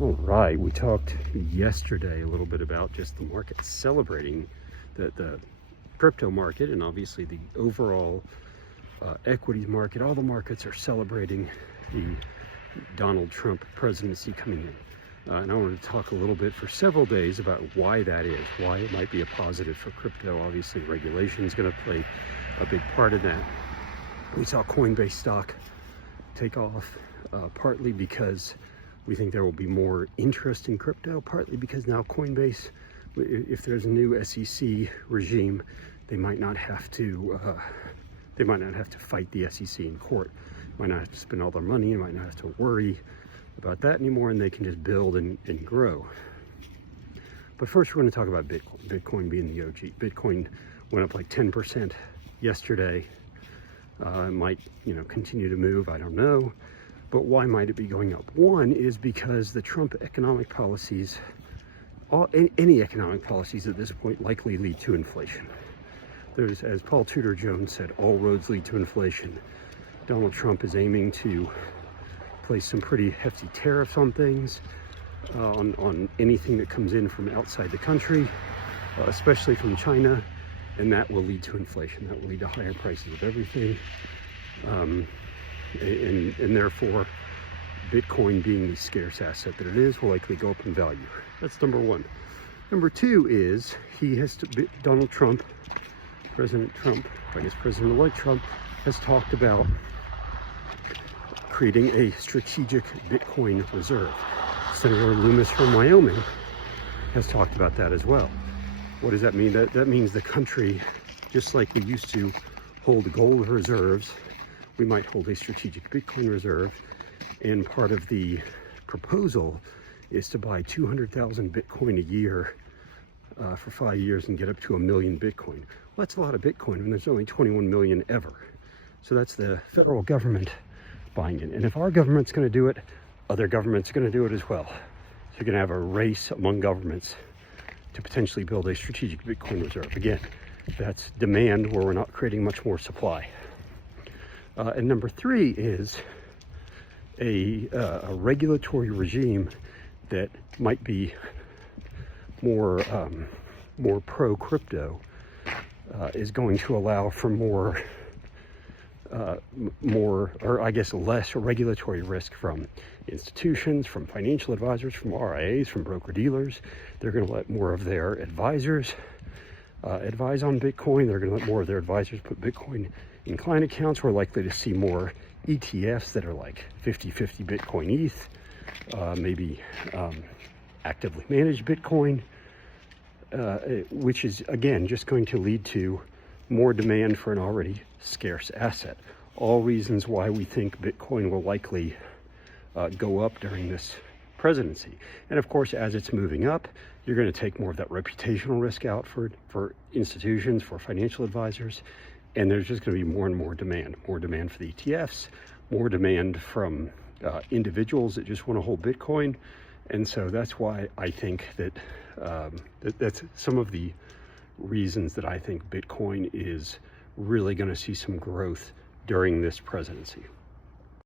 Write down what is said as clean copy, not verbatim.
All right, we talked yesterday a little bit about just the market celebrating the crypto market, and obviously the overall equities market. All the markets are celebrating the Donald Trump presidency coming in. And I wanted to talk a little bit for several days about why that is, why it might be a positive for crypto. Obviously, regulation is going to play a big part of that. We saw Coinbase stock take off, partly because we think there will be more interest in crypto, partly because now Coinbase, if there's a new SEC regime, they might not have to fight the SEC in court. Might not have to spend all their money, and might not have to worry about that anymore, and they can just build and grow. But first, we're going to talk about Bitcoin. Bitcoin being the OG. Bitcoin went up like 10% yesterday. It might, continue to move. I don't know. But why might it be going up? One is because the Trump economic policies, any economic policies at this point, likely lead to inflation. There's, as Paul Tudor Jones said, all roads lead to inflation. Donald Trump is aiming to place some pretty hefty tariffs on things, on anything that comes in from outside the country, especially from China, and that will lead to inflation. That will lead to higher prices of everything. And therefore, Bitcoin being the scarce asset that it is will likely go up in value. That's number one. Number two is Donald Trump, President Trump, I guess President-elect Trump, has talked about creating a strategic Bitcoin reserve. Senator Loomis from Wyoming has talked about that as well. What does that mean? That means the country, just like we used to hold gold reserves, we might hold a strategic Bitcoin reserve, and part of the proposal is to buy 200,000 Bitcoin a year for 5 years and get up to 1 million Bitcoin. Well, that's a lot of Bitcoin, and there's only 21 million ever. So that's the federal government buying it. And if our government's going to do it, other governments are going to do it as well. So you're going to have a race among governments to potentially build a strategic Bitcoin reserve. Again, that's demand where we're not creating much more supply. And number three is a regulatory regime that might be more pro-crypto, is going to allow for less regulatory risk from institutions, from financial advisors, from RIAs, from broker-dealers. They're going to let more of their advisors advise on Bitcoin. They're going to let more of their advisors put Bitcoin in client accounts. We're likely to see more ETFs that are like 50-50 Bitcoin ETH, maybe actively managed Bitcoin, which is, again, just going to lead to more demand for an already scarce asset. All reasons why we think Bitcoin will likely go up during this presidency. And of course, as it's moving up, you're going to take more of that reputational risk out for institutions, for financial advisors, and there's just going to be more and more demand for the ETFs, more demand from individuals that just want to hold Bitcoin. And so that's why I think that that's some of the reasons that I think Bitcoin is really going to see some growth during this presidency.